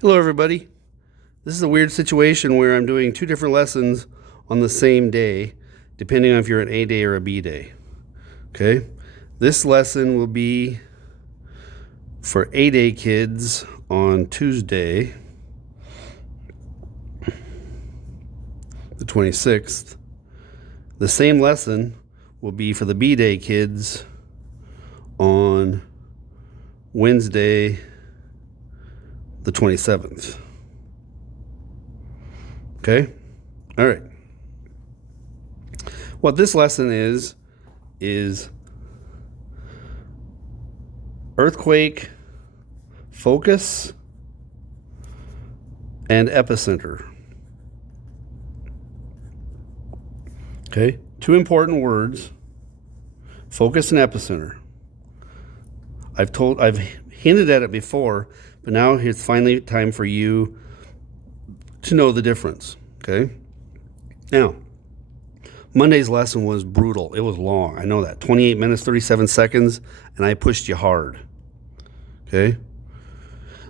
Hello, everybody. This is a weird situation where I'm doing two different lessons on the same day, depending on if you're an A day or a B day. Okay? This lesson will be for A day kids on Tuesday, the 26th. The same lesson will be for the B day kids on Wednesday, the 27th. Okay? All right. What this lesson is earthquake, focus, and epicenter. Okay? Two important words, focus and epicenter. I've hinted at it before, but now it's finally time for you to know the difference, okay? Now, Monday's lesson was brutal. It was long. I know that. 28 minutes, 37 seconds, and I pushed you hard, okay?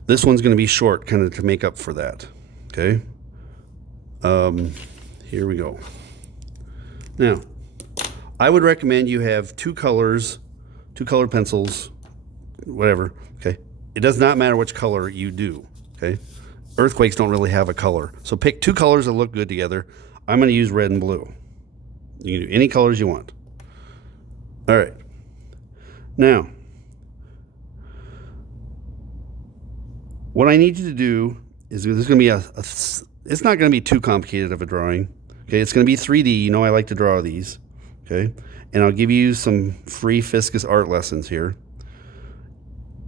This one's going to be short, kind of to make up for that, okay? Here we go. Now, I would recommend you have two colored pencils, whatever, okay? It does not matter which color you do, okay? Earthquakes don't really have a color. So pick two colors that look good together. I'm going to use red and blue. You can do any colors you want. All right. Now, what I need you to do is this is going to be it's not going to be too complicated of a drawing. Okay, it's going to be 3D. You know I like to draw these. Okay, and I'll give you some free Fiscus art lessons here.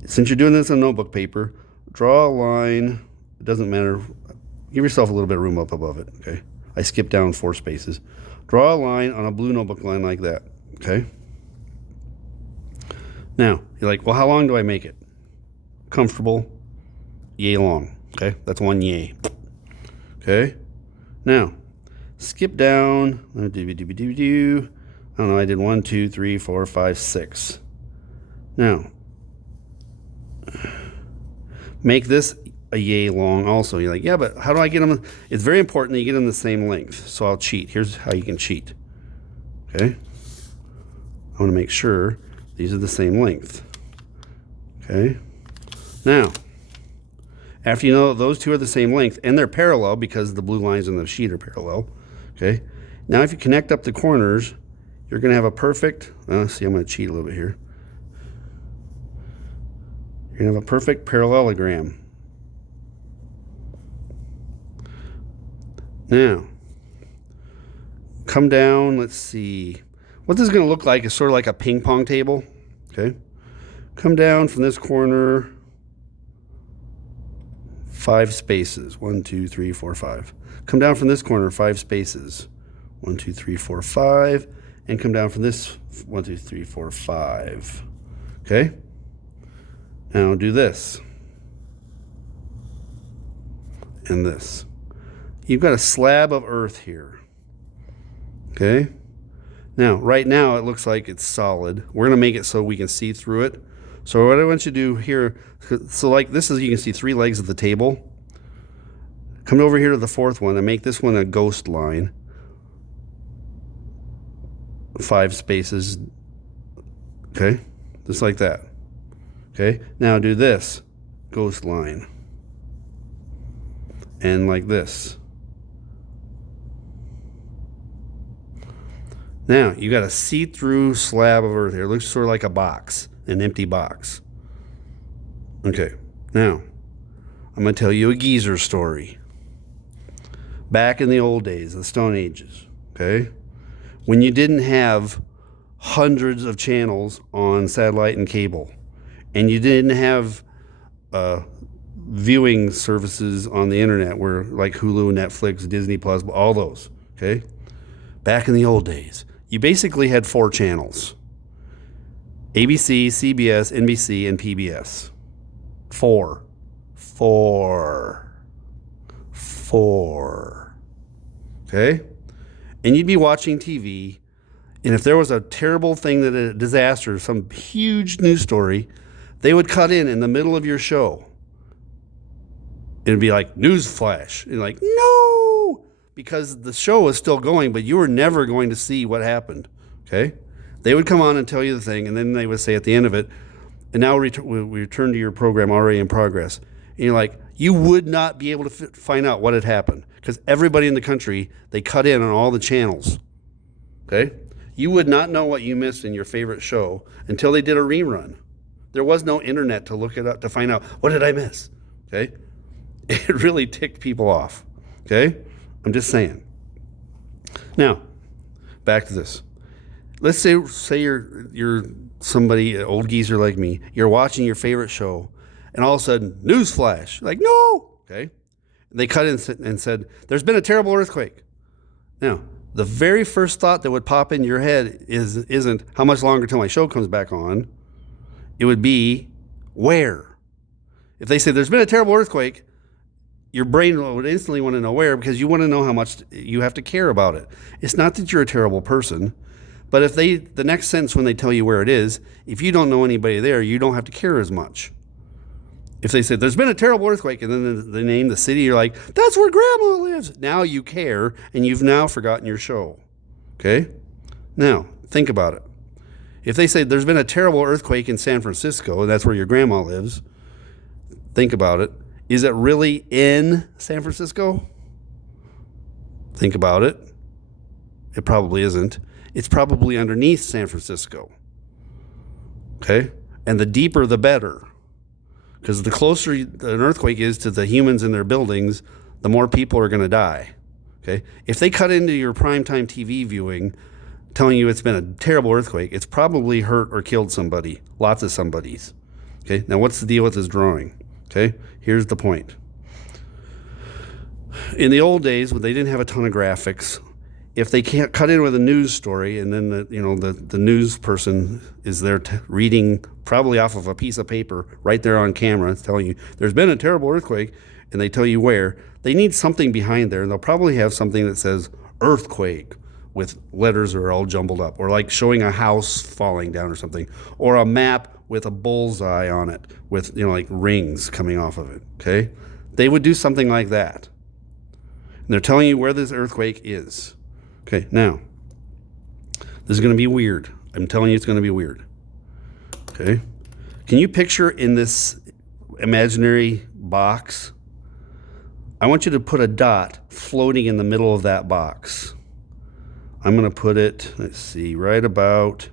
Since you're doing this on notebook paper, draw a line. It doesn't matter. Give yourself a little bit of room up above it, okay? I skipped down 4 spaces. Draw a line on a blue notebook line like that, okay? Now, you're like, well, how long do I make it? Comfortable, yay long, okay? That's one yay, okay? Now, skip down. I don't know, I did 1, 2, 3, 4, 5, 6. Now, make this a yay long also. You're like, yeah, but how do I get them? It's very important that you get them the same length. So I'll cheat. Here's how you can cheat. Okay? I want to make sure these are the same length. Okay? Now, after you know those two are the same length, and they're parallel because the blue lines on the sheet are parallel. Okay? Now, if you connect up the corners, you're going to have a perfect, see, I'm going to cheat a little bit here. You're going to have a perfect parallelogram. Now, come down, let's see. What this is going to look like is sort of like a ping pong table. Okay? Come down from this corner 5 spaces. 1, 2, 3, 4, 5. Come down from this corner 5 spaces. 1, 2, 3, 4, 5. And come down from this 1, 2, 3, 4, 5. Okay? Now do this. And this. You've got a slab of earth here. Okay? Now, right now it looks like it's solid. We're going to make it so we can see through it. So what I want you to do here, so like this is, you can see 3 legs of the table. Come over here to the 4th one and make this one a ghost line. 5 spaces. Okay? Just like that. Okay? Now do this. Ghost line. And like this. Now, you got a see-through slab of earth here. It looks sort of like a box, an empty box. Okay, now, I'm going to tell you a geezer story. Back in the old days, the Stone Ages, okay, when you didn't have hundreds of channels on satellite and cable, and you didn't have viewing services on the internet where like Hulu, Netflix, Disney Plus, all those, okay? Back in the old days, you basically had 4 channels. ABC, CBS, NBC, and PBS. 4. Okay? And you'd be watching TV, and if there was a terrible thing, that a disaster, some huge news story, they would cut in the middle of your show. It'd be like, news flash. And like, no, because the show was still going, but you were never going to see what happened. Okay. They would come on and tell you the thing, and then they would say at the end of it, and now we return to your program already in progress. And you're like, you would not be able to find out what had happened because everybody in the country, they cut in on all the channels. Okay? You would not know what you missed in your favorite show until they did a rerun. There was no internet to look it up to find out, what did I miss? Okay? It really ticked people off. Okay? I'm just saying. Now, back to this. Let's say you're somebody, an old geezer like me. You're watching your favorite show, and all of a sudden, news flash. Like, no. Okay. They cut in and said, "There's been a terrible earthquake." Now, the very first thought that would pop in your head isn't how much longer till my show comes back on. It would be where. If they say there's been a terrible earthquake, your brain would instantly want to know where because you want to know how much you have to care about it. It's not that you're a terrible person. But if the next sentence when they tell you where it is, if you don't know anybody there, you don't have to care as much. If they say, there's been a terrible earthquake, and then they name the city, you're like, that's where Grandma lives. Now you care, and you've now forgotten your show. Okay? Now, think about it. If they say, there's been a terrible earthquake in San Francisco, and that's where your grandma lives, think about it. Is it really in San Francisco? Think about it. It probably isn't. It's probably underneath San Francisco. Okay? And the deeper, the better. Because the closer an earthquake is to the humans in their buildings, the more people are going to die. Okay? If they cut into your primetime TV viewing telling you it's been a terrible earthquake, it's probably hurt or killed somebody. Lots of somebodies. Okay? Now, what's the deal with this drawing? Okay? Here's the point. In the old days, when they didn't have a ton of graphics, if they can't cut in with a news story, and then the news person is there reading probably off of a piece of paper right there on camera, it's telling you there's been a terrible earthquake, and they tell you where, they need something behind there, and they'll probably have something that says earthquake with letters that are all jumbled up, or like showing a house falling down or something, or a map with a bullseye on it with like rings coming off of it. Okay, they would do something like that, and they're telling you where this earthquake is. Okay, now, this is going to be weird. I'm telling you it's going to be weird. Okay? Can you picture in this imaginary box, I want you to put a dot floating in the middle of that box. I'm going to put it, let's see, right about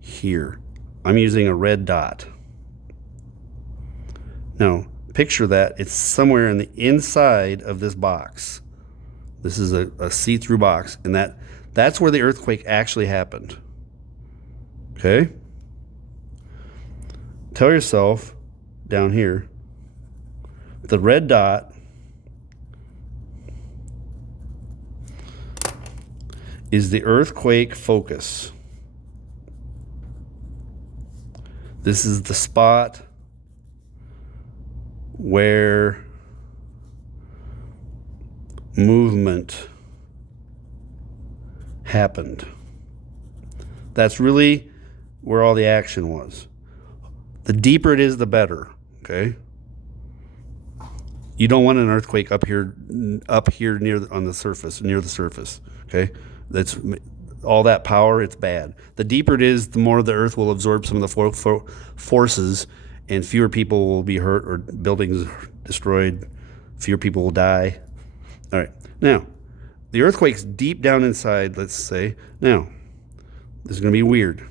here. I'm using a red dot. Now, picture that. It's somewhere in the inside of this box. This is a see-through box, and that's where the earthquake actually happened. Okay? Tell yourself down here, the red dot is the earthquake focus. This is the spot where movement happened. That's really where all the action was. The deeper it is, the better. Okay? You don't want an earthquake up here near on the surface, near the surface. Okay? That's all that power. It's bad. The deeper it is, the more the earth will absorb some of the forces, and fewer people will be hurt or buildings destroyed. Fewer people will die. All right. Now, the earthquake's deep down inside, let's say. Now, this is going to be weird.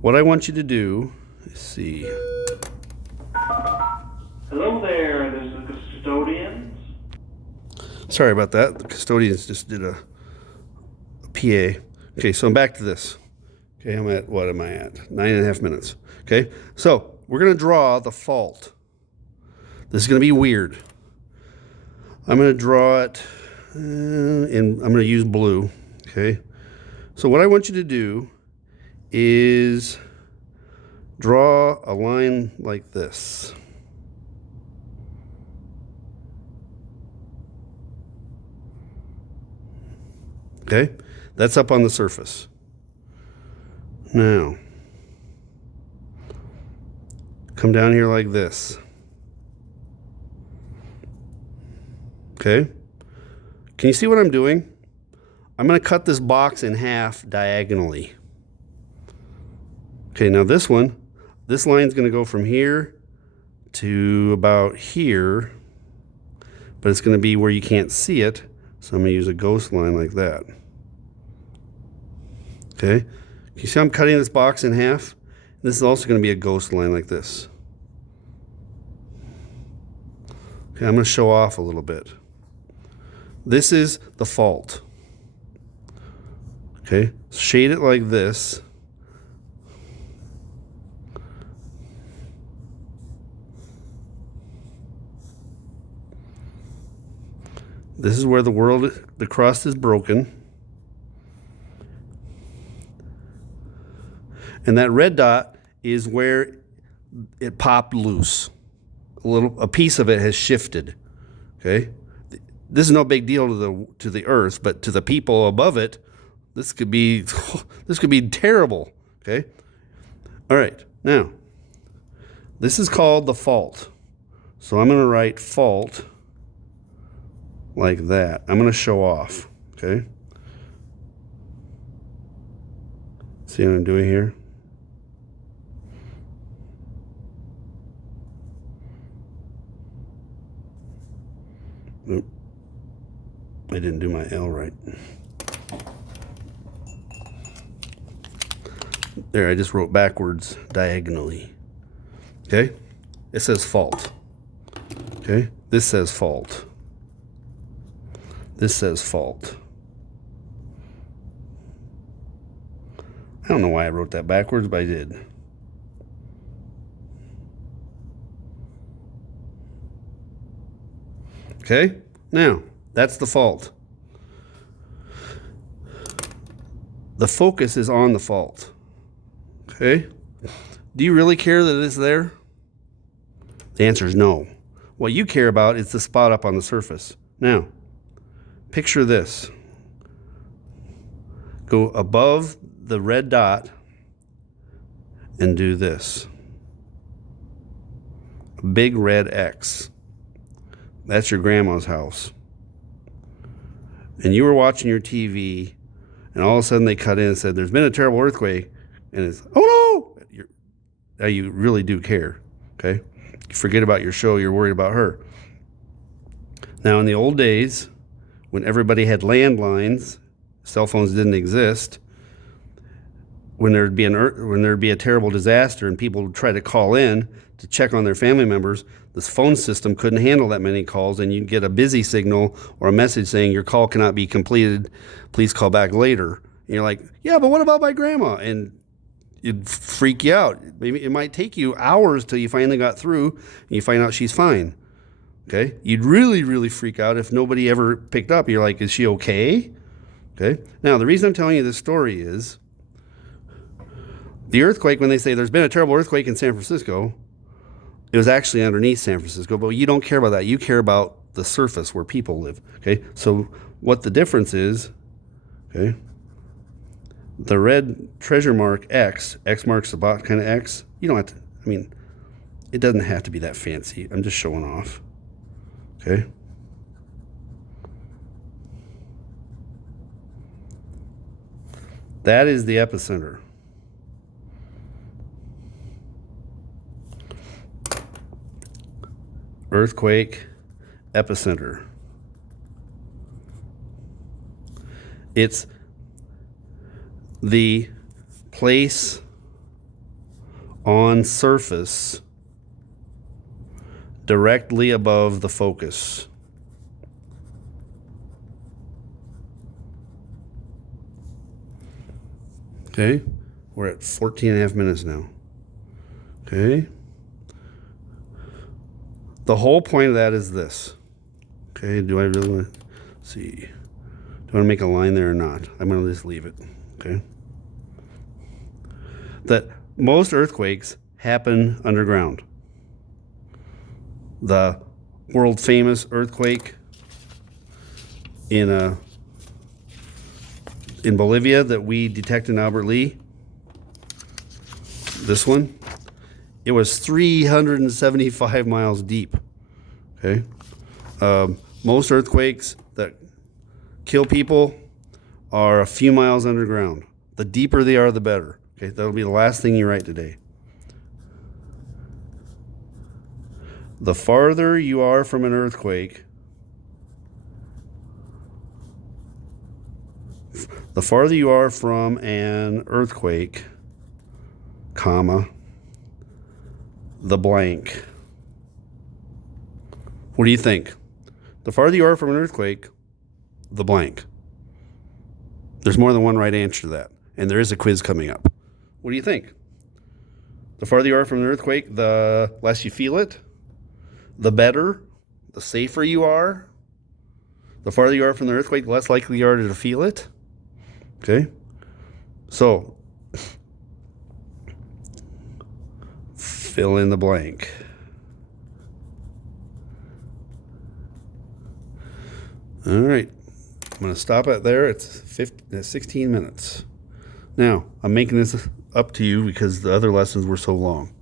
What I want you to do, let's see. Hello there, this is the custodians. Sorry about that. The custodians just did a PA. Okay, so I'm back to this. Okay, what am I at? 9.5 minutes. Okay, so we're going to draw the fault. This is going to be weird. I'm going to draw it, and I'm going to use blue, okay? So what I want you to do is draw a line like this. Okay? That's up on the surface. Now, come down here like this. Okay? Can you see what I'm doing? I'm going to cut this box in half diagonally. Okay, now this line's going to go from here to about here, but it's going to be where you can't see it, so I'm going to use a ghost line like that. Okay? Can you see I'm cutting this box in half? This is also going to be a ghost line like this. Okay, I'm going to show off a little bit. This is the fault. Okay, shade it like this. This is where the crust is broken. And that red dot is where it popped loose. A piece of it has shifted. Okay? This is no big deal to the earth, but to the people above it, this could be terrible. Okay? All right. Now, this is called the fault. So I'm going to write fault like that. I'm going to show off. Okay? See what I'm doing here? Oop. I didn't do my L right. There, I just wrote backwards diagonally. Okay? It says fault. Okay? This says fault. This says fault. I don't know why I wrote that backwards, but I did. Okay? Now, that's the fault. The focus is on the fault. Okay? Do you really care that it's there? The answer is no. What you care about is the spot up on the surface. Now, picture this. Go above the red dot and do this. A big red X. That's your grandma's house. And you were watching your TV, and all of a sudden they cut in and said, there's been a terrible earthquake. And it's, oh no! Now you really do care, okay? You forget about your show, you're worried about her. Now in the old days, when everybody had landlines, cell phones didn't exist, when there'd be a terrible disaster and people would try to call in to check on their family members, this phone system couldn't handle that many calls, and you'd get a busy signal or a message saying your call cannot be completed, please call back later. And you're like, yeah, but what about my grandma? And it'd freak you out. Maybe it might take you hours till you finally got through and you find out she's fine. Okay? You'd really, really freak out if nobody ever picked up. You're like, is she okay? Okay? Now, the reason I'm telling you this story is the earthquake, when they say there's been a terrible earthquake in San Francisco, it was actually underneath San Francisco, but you don't care about that. You care about the surface where people live. Okay? So what the difference is, okay, the red treasure mark X marks the bot kind of X. You don't have to, I mean, it doesn't have to be that fancy. I'm just showing off. Okay? That is the epicenter. Earthquake epicenter. It's the place on surface directly above the focus. Okay, we're at 14 and a half minutes now. Okay. The whole point of that is this. Okay, do I really want to see? Do I want to make a line there or not? I'm going to just leave it. Okay. That most earthquakes happen underground. The world famous earthquake in Bolivia that we detected in Albert Lee, this one, it was 375 miles deep. Okay. Most earthquakes that kill people are a few miles underground. The deeper they are, the better. Okay, that'll be the last thing you write today. The farther you are from an earthquake, comma, the blank. What do you think? The farther you are from an earthquake, the blank. There's more than one right answer to that. And there is a quiz coming up. What do you think? The farther you are from an earthquake, the less you feel it, the better, the safer you are. The farther you are from the earthquake, the less likely you are to feel it. Okay? So, fill in the blank. All right. I'm going to stop it there. It's 16 minutes. Now, I'm making this up to you because the other lessons were so long.